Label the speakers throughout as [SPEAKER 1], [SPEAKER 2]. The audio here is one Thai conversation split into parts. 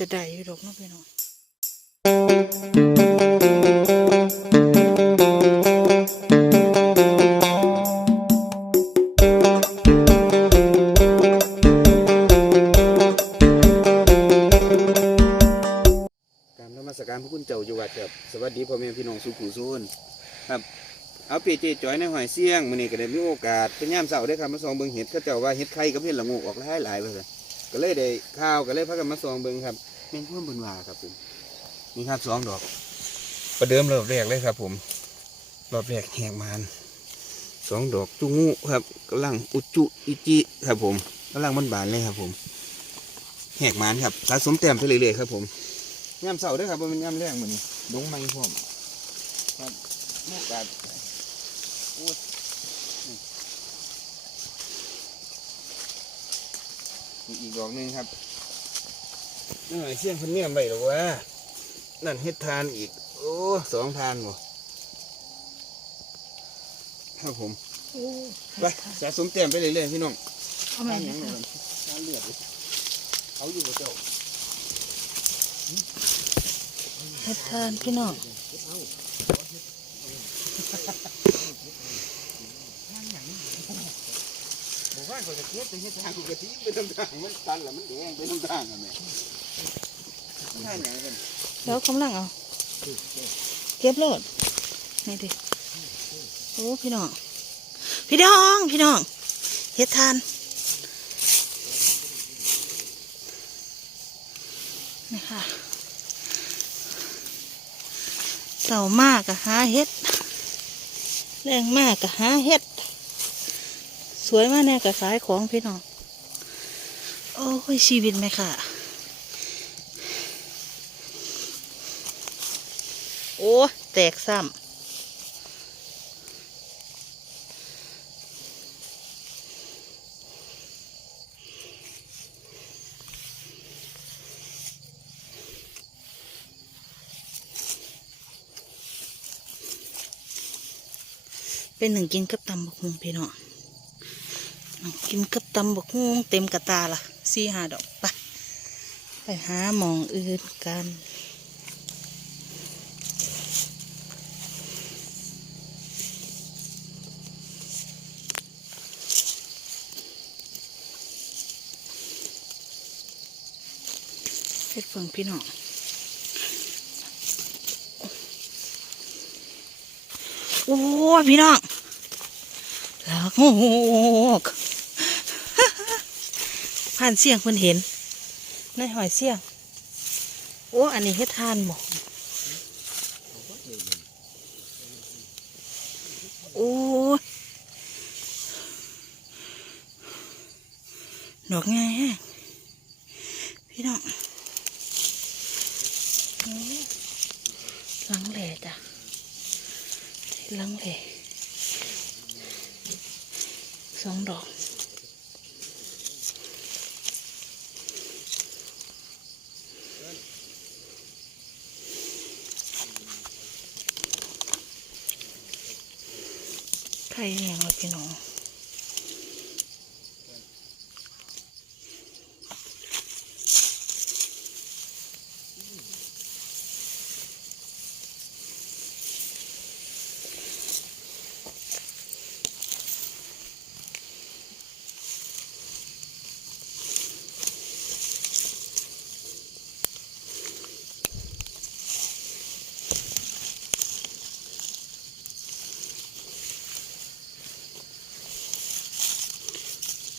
[SPEAKER 1] จะได้อยู่ดอกเนาะพี่น้อง
[SPEAKER 2] กรารนมัสการพระคุณเจ้าอยู่วัดครับสวัสดีพ่อแม่พี่น้องสุขุสุนครับเอาเปเจจอยในหอยเสียงมื้อนี้ก็ได้มีโอกาสเป็นยามเช้าได้ครับมาสองเบิงเห็ดเขาเจ้าว่าเห็ดไข่กับเห็ดละโงูออกหลายหลายๆว่าซั่นก็เลยได้ข้าวก็เลยพากันมาสองเบิงครับ แม่งพ่วงเบิ่นว่าครับผมนี่ครับสองดอกประเดิมรอบแรกเลยครับ ผมรอบแรกแหกมานสองดอกจุงูครับกำลังอุจจุอิจิครับ ผมกำลังมันบานเลยครับ ผมแหกมานครับสะสมแต้มไปเรื่อยๆครับ ผมยามเสาร์เด้วยครับบ่แมันยามแรงเหมือนดงไม้พร้อมครับโอกาสโอ้ยนี่อีกดอกหนึงครับ นี่หน่อยเสี่ยงเพันเนี่ยมไปหรอวะนั่นเฮ็ดทานอีก โอ้สองทานบ่ครับผม
[SPEAKER 1] โอ้
[SPEAKER 2] ไปสะสมแต้มไปเรื่อยๆพี่น้อง
[SPEAKER 1] เอาใหม่
[SPEAKER 2] ทานหยัง
[SPEAKER 1] นะ
[SPEAKER 2] ไงทานเลือดเลยเขาอยู่กับเจ้า
[SPEAKER 1] เฮ็ดทานพี่น้อง
[SPEAKER 2] บอกว่าเขาจะเก็บไปเฮ็ดทางกูกะทิไปทำทางมันตันแล้วมันแดงไปทำทางอะแม่ ทางหยังกัน
[SPEAKER 1] แล้วกำลังเอาเก็บโลดนี่ดิโอ้พี่น้อง พี่น้องพี่น้องเฮ็ดทานนี่ค่ะเสามากกะหาเฮ็ดแรงมากกะหาเฮ็ด สวยมากแน่กะขายของพี่น้อง โอ้ยชีวิตไหมค่ะ โอ้ แตกซ้ำเป็นหนึ่งกินกับตำบักฮุงพี่น้องหนึ่งกินกับตำบักฮุงเต็มกระตาละสี่หาดอกไปไปหาหมองอื่นกัน เพิ่งพี่น้องโอ้พี่น้องแล้วโอ้โหผ่านเสียงเพิ่นเห็นในหอยเสียง โอ้อันนี้เฮ็ดทานบ่โอ้ดอกไงฮะพี่น้อง ลังเลจ้ะ ลังเลยสองดอกไข่เนี่ยงละพี่น้อง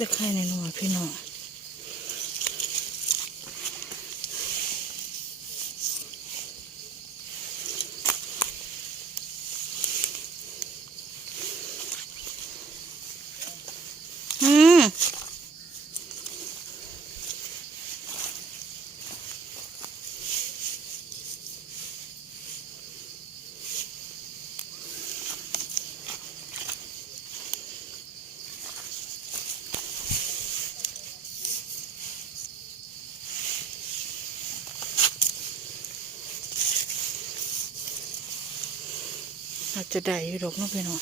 [SPEAKER 1] ตะไคร้ในหน่วยพี่น้อง อืมอา จะได้อยู่ดอกเนาะพี่น้อง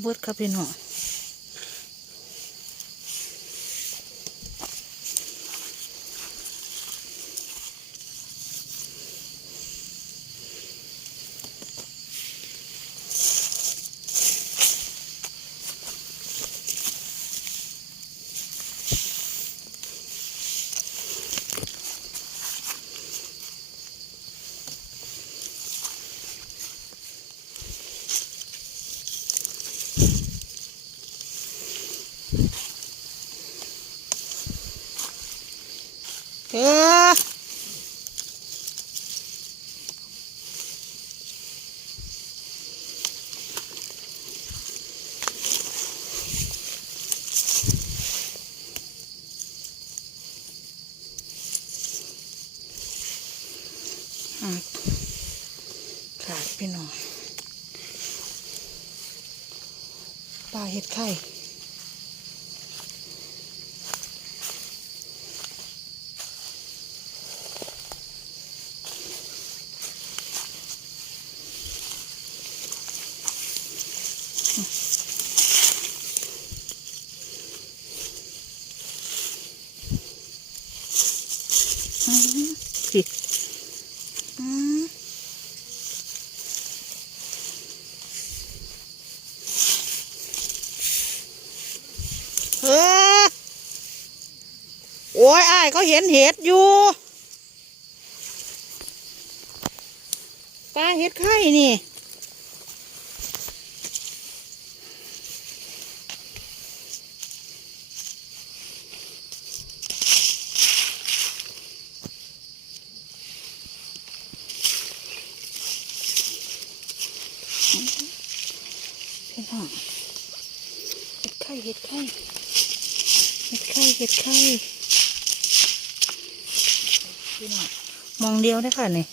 [SPEAKER 1] เบิดครับพี่น้อง เออหัก ขาดพี่น้องปลาเห็ดไข่ เออโอ้ยอ้ายเขาเห็นเห็ดอยู่ปลาเห็ดไข่นี่ พี่น้องเห็ดไข่เห็ดไข่เห็ดไข่เห็ดไข่พี่น้องมองเดียวได้ค่ะนี่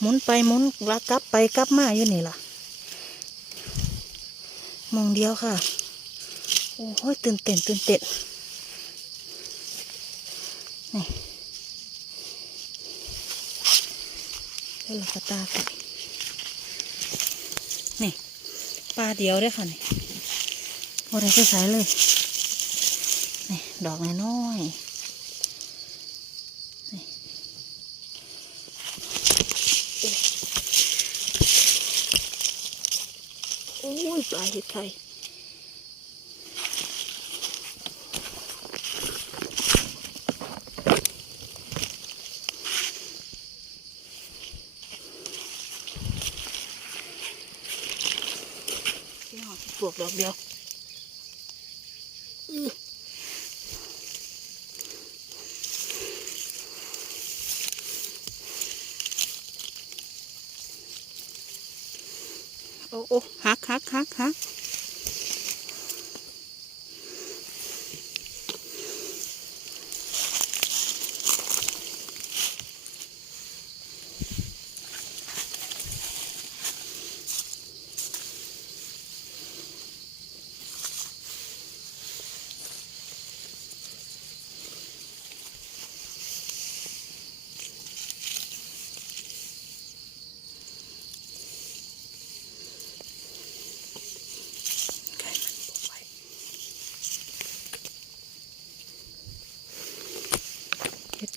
[SPEAKER 1] หมุนไปหมุนลักกลับไปกลับมาอยู่นี่ล่ะมองเดียวค่ะ โอ้ยตื่นเต้นตื่นเต้นนี่แล้วเราก็ตาค่ะ นี่ปลาเดียวได้ค่ะนี่โอ้ได้ใส่เลยนี่ดอกน้อยๆนี่โอ้ยปลาเห็ดไทย พี่หอมปลวกดอกเดียวโอ้โอ้หักหักหักหัก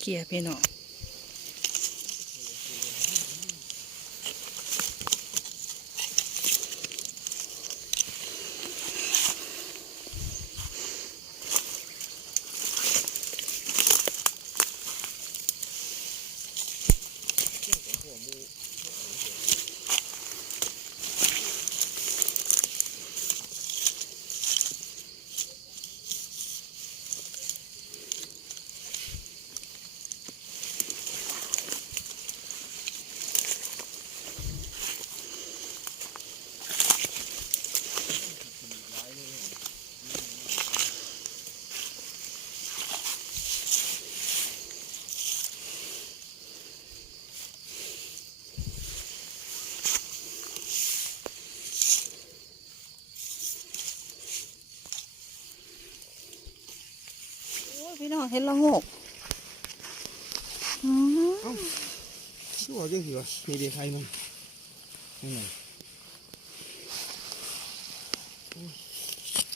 [SPEAKER 1] เฮ็ดเกียร์พี่น้อง พี่น้องเห็นละโงกอืม
[SPEAKER 3] ชั่วจังสิวะมีเดียใครมั้งนี่ไง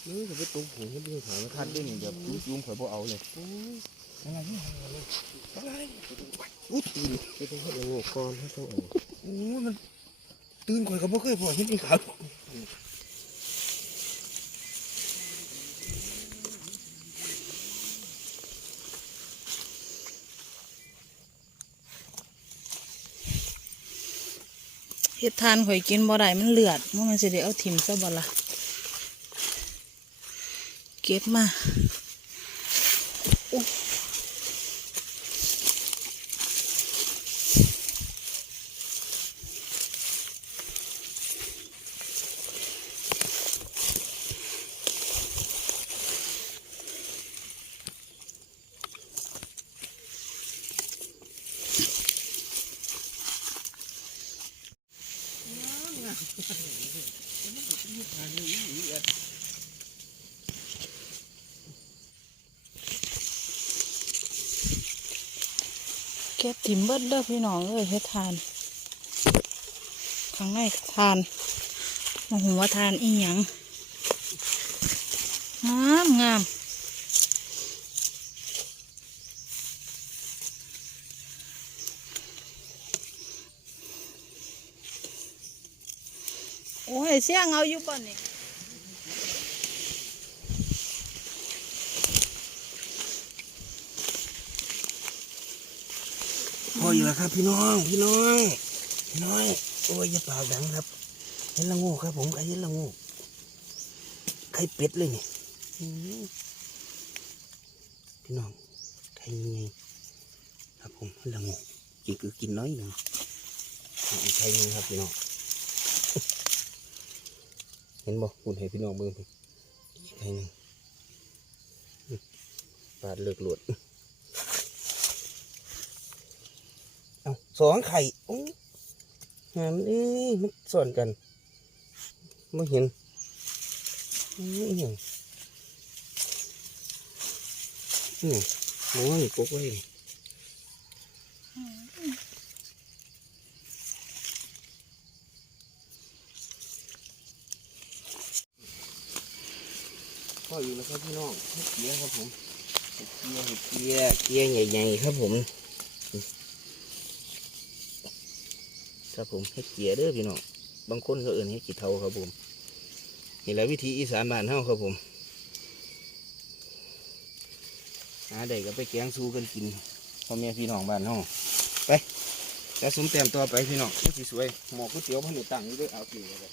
[SPEAKER 3] นี่จะไปตุ้มหูให้ดูถอยมาทัดด้วยนี่แบบยุ้ยุ้มข่อยบ่เอาเลยอะไรนี่อะไรอู้ตื่น
[SPEAKER 2] ไม่ต้องให้งูก่อนให้ต้องเอา
[SPEAKER 3] โอ้ยมันตื่นข่อยก็บ่เคยพอเห็นอีกครับ
[SPEAKER 1] ฮ็ดทานข่อยกินบ่ได้มันเลือดว่ามันสิได้เอาถิ่มซะบ่ล่ะเก็บมา ก็บถิ่มเบิดเด้อพี่น้องเอ้ยเฮ็ดทานข้างในทานมาหัวาทานอีหยังงามงามโอ้ยเสียงเอาอยู่ป่ะนี่
[SPEAKER 2] ออยู่แล้วครับ พี่น้อง พี่น้องพี่น้อยโอ้ยอย่าปากดังครับเห็นละงูครับ ผมใครเห็นละงูใครเป็ดเลยนี่พี่น้องใครยังไงครับผมละงูกินคือกินน้อยหนึ่งอีกใครหนึงครับพี่น้องเห็นบอกคุณให้พี่น้องเบิ่งพี่อีกใครหนึ่งอื้อปาดเลือกหลวด เอา สองไข่โอ้งามเอ้ยมันส่วนกันไม่เห็นไม่เห็นนี่มองนี่กุ๊กไว้นี่พ่ออยู่แล้วครับพี่น้องเกียครับผมเกียะเกียเกียใหญ่ๆครับผม ครับผมเฮ็ดเกียเด้อพี่น้องบางคนก็เอื่นเฮ็ดกีเทาครับผมนี่แหละวิธีอีสานบ้านเฮาครับผมหาได้ก็ไปแกงสู้กันกินพ่อแม่พี่น้องบ้านเฮาไปแล้วสมแต้มต่อไปพี่น้องมันสิสวยหมอกก๋วยเตี๋ยวพันธุ์ตั้งอยู่ด้วยเอาสิเลย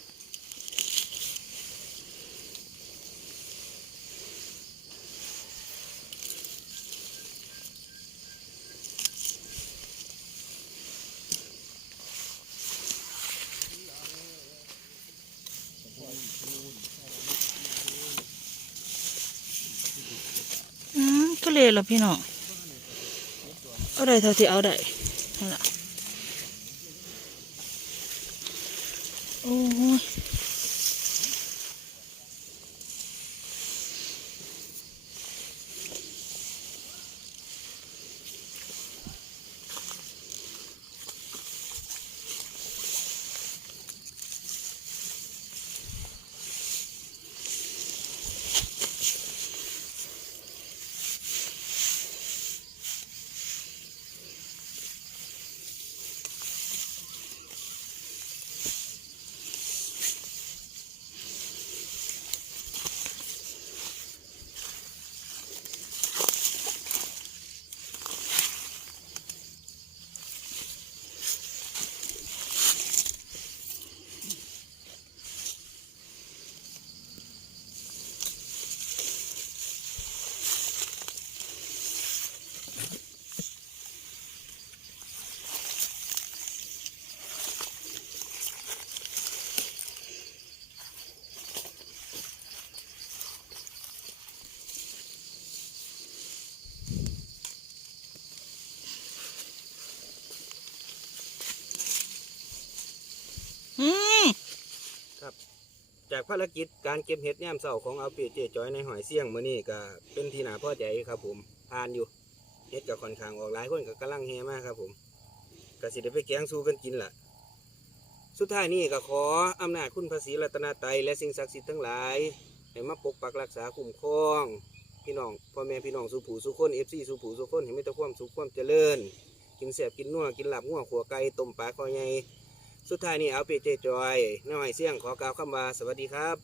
[SPEAKER 1] เลยละพี่น้องเอาได้เท่าที่เอาได้นั่นแหละ
[SPEAKER 2] จากภารกิจการเก็บเห็ดแยมเสาของเอาปีเจจอยในหอยเสี่ยงมื้อนี้ก็เป็นที่น่าพ่อใจครับผมผ่านอยู่เห็ดกับค่อนข้างออกหลายคนก็กำลังเฮมากครับผมก็สิได้ไปแกงสู้กันกินล่ะ สุดท้ายนี่ก็ขออำนาจคุณภาษีรัตนตรัและสิ่งศักดิ์สิทธิ์ทั้งหลายให้มาปกปักรักษาคุ้มครองพี่น้องพ่อแม่พี่น้องสุผูสุขคนเอฟซีสุผูสุขคนเห็นไม่ตะความสุขความเจริญ กินแสบกินนัวกินหลับง่วงขัวไก่ต้มปลาคอใหญ่ สุดท้ายนี้เอาเปเจจอยน้อยเสี่ยงขอกล่าวคำว่าสวัสดีครับ